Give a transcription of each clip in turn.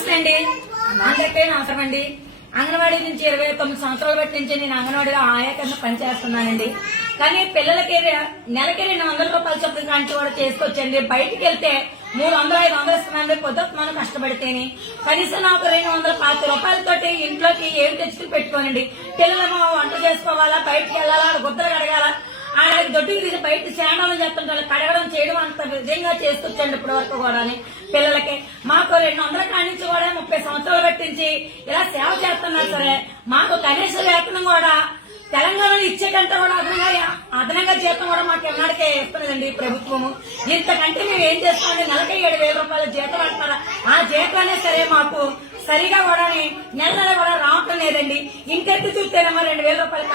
నమస్తే అండి. అందరికీ నమస్కారం అండి. అంగన్వాడీ నుంచి ఇరవై తొమ్మిది సంవత్సరాల బట్టి నుంచి నేను అంగన్వాడీలో ఆయా కింద పనిచేస్తున్నానండి. కానీ పిల్లలకి నెలకి రెండు వందల రూపాయలు చొప్పున కాంచి కూడా చేసుకొచ్చండి. బయటికి వెళ్తే మూడు వందలు ఐదు వందలు ఇస్తున్నాను. పొద్దుకు మనం కష్టపడితేని. కనీసం నాకు రెండు వందల పాతి రూపాయలతోటి ఇంట్లోకి ఏం తెచ్చుకుని పెట్టుకోనండి. పిల్లలు వంట చేసుకోవాలా బయటికి వెళ్ళాలా గుద్దలు కడగాల ఆడకి తీసి బయట శానాలు చేస్తుంటారు కడగడం చేయడం అంత నిజంగా చేస్తుంటండి ఇప్పటి వరకు కూడా పిల్లలకి. మాకు రెండు వందల కానించి కూడా ముప్పై సంవత్సరాలు పెట్టించి ఇలా సేవ చేస్తున్నారు సరే. మాకు కనీస వేతనం కూడా తెలంగాణలో ఇచ్చే కంటే కూడా అదనంగా అదనంగా జీతం కూడా మాకు ఎన్నాడికే ఇస్తున్నదండి ప్రభుత్వము. ఇంతకంటే మేము ఏం చేస్తామండి? నెలకి ఏడు వేల రూపాయల జీతం అంటారా ఆ జీతానే సరే మాకు సరిగా కూడా నెల నెల కూడా రావటం లేదండి. ఇంకెత్తి చూస్తేనేమో రెండు వేల రూపాయలు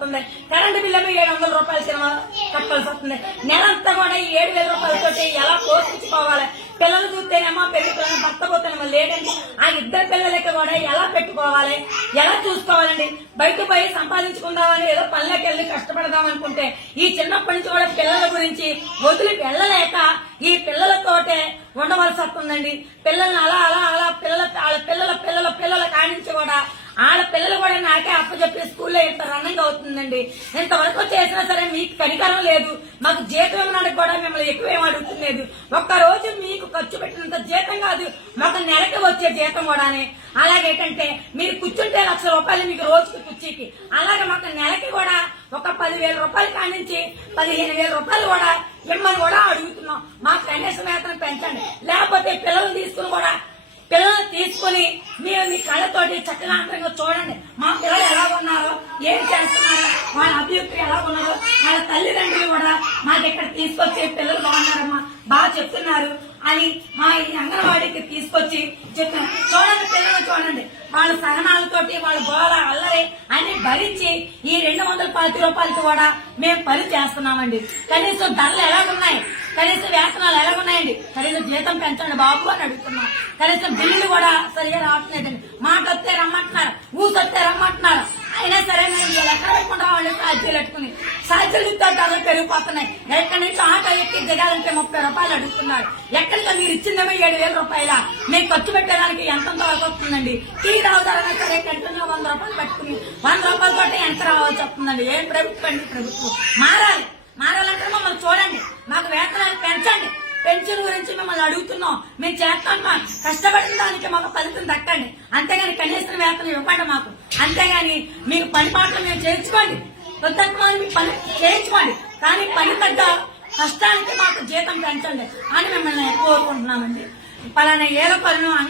వస్తుంది. కరెంటు బిల్లు ఏడు వందల రూపాయలు సినిమా కట్టాల్సి వస్తుంది. నెలంతా కూడా ఈ ఏడు వేల రూపాయలతో ఎలా పోషించుకోవాలి? పిల్లలు చూస్తేనేమో పెళ్ళి పిల్లలు భర్త పోతేనేమో లేదండి. ఆ ఇద్దరు పిల్లలకి కూడా ఎలా పెట్టుకోవాలి? ఎలా చూసుకోవాలండి? బయట పోయి సంపాదించుకుందామని ఏదో పనులకు వెళ్ళి కష్టపడదాం అనుకుంటే ఈ చిన్నప్పటి నుంచి కూడా పిల్లల గురించి వదిలి వెళ్ళలేక ఈ పిల్లలతోటే ఉండవలసి వస్తుందండి. పిల్లల్ని అలా అలా అలా పిల్లల పిల్లల పిల్లల పిల్లల కానించి కూడా ఆడ పిల్లలు కూడా నాకే అప్పచెప్పి స్కూల్లో ఇంత రన్నింగ్ అవుతుందండి. ఇంతవరకు చేసినా సరే మీకు కనికరం లేదు. మాకు జీతం ఇవ్వడానికి కూడా మిమ్మల్ని ఎక్కువ ఏం అడుగుతులేదు ఒక్క రోజు మీకు ఖర్చు పెట్టినంత జీతం కాదు మాకు నెలకి వచ్చే జీతం కూడానే. అలాగేటంటే మీరు కూర్చుంటే లక్ష రూపాయలు మీకు రోజుకి కుర్చీకి. అలాగే మాకు నెలకి కూడా ఒక పదివేల రూపాయలు కానించి పదిహేను వేల రూపాయలు కూడా ఇమ్మని కూడా అడుగుతున్నాం. మాకు కనీస వేతనం పెంచండి. లేకపోతే పిల్లలు తీసుకుని కూడా పిల్లల్ని తీసుకుని మీ కళ్ళతోటి చక్కగా చూడండి. మా పిల్లలు ఎలా ఉన్నారో? ఏం చేస్తున్నారో? వాళ్ళ అభివృద్ధి ఎలా ఉన్నారో? వాళ్ళ తల్లిదండ్రులు కూడా మాకు ఇక్కడ తీసుకొచ్చి పిల్లలు బాగున్నారమ్మా బాగా చెప్తున్నారు అని మా ఈ అంగన్వాడీకి తీసుకొచ్చి చెప్తున్నారు చూడండి పిల్లలు చూడండి. వాళ్ళ సహనాలతోటి వాళ్ళ గోళ అల్లరి అని భరించి ఈ రెండు వందల పాతి రూపాయలకి కూడా మేము పని చేస్తున్నామండి. కనీసం ధరలు ఎలాగున్నాయి? కనీసం వేతనాలు ఎలాగున్నాయండి? కనీసం జీతం పెంచండి బాబు అని అడుగుతున్నాం. కనీసం బిల్లులు కూడా సరిగా రావట్లేదండి. మాట వస్తే రమ్మంటున్నారు ఊసొస్తే రమ్మంటున్నారు. అయినా సరే మేము వీళ్ళు ఎక్కడ పెట్టుకుంటా వాళ్ళు సాధ్యాలు పెట్టుకుని. సాధ్యాలు ఇస్తే ధరలు పెరిగిపోతున్నాయి. ఎక్కడి నుంచి ఆటో ఎక్కి దిగాలంటే ముప్పై రూపాయలు అడుగుతున్నారు. ఎక్కడికి మీరు ఇచ్చిందేమో ఏడు వేల రూపాయల? మీరు ఖర్చు పెట్టడానికి ఎంత వరకు వస్తుందండి. టీ తాగుతారన్నా సరే కంటిన్యూ వంద రూపాయలు పెట్టుకుని. వంద రూపాయలు పట్టి ఎంత రావాల్సి వస్తుందండి? ఏం ప్రభుత్వం అండి ప్రభుత్వం? మారాలి మారాలంటే మమ్మల్ని చూడండి మాకు వేతనాలు పెంచండి పెన్షన్ గురించి మిమ్మల్ని అడుగుతున్నాం. మేము చేస్తాం మా కష్టపడిన దానికి మాకు ఫలితం దక్కండి. అంతేగాని కనీసం వేతనం ఇవ్వండి మాకు. అంతేగాని మీకు పని పాటలు మేము చేయించుకోండి. వద్దత్వాన్ని మీ పని చేయించుకోండి. కానీ పని తగ్గ కష్టానికి మాకు జీతం పెంచండి అని మిమ్మల్ని కోరుకుంటున్నామండి. పలానా ఏదో పనులు అంగ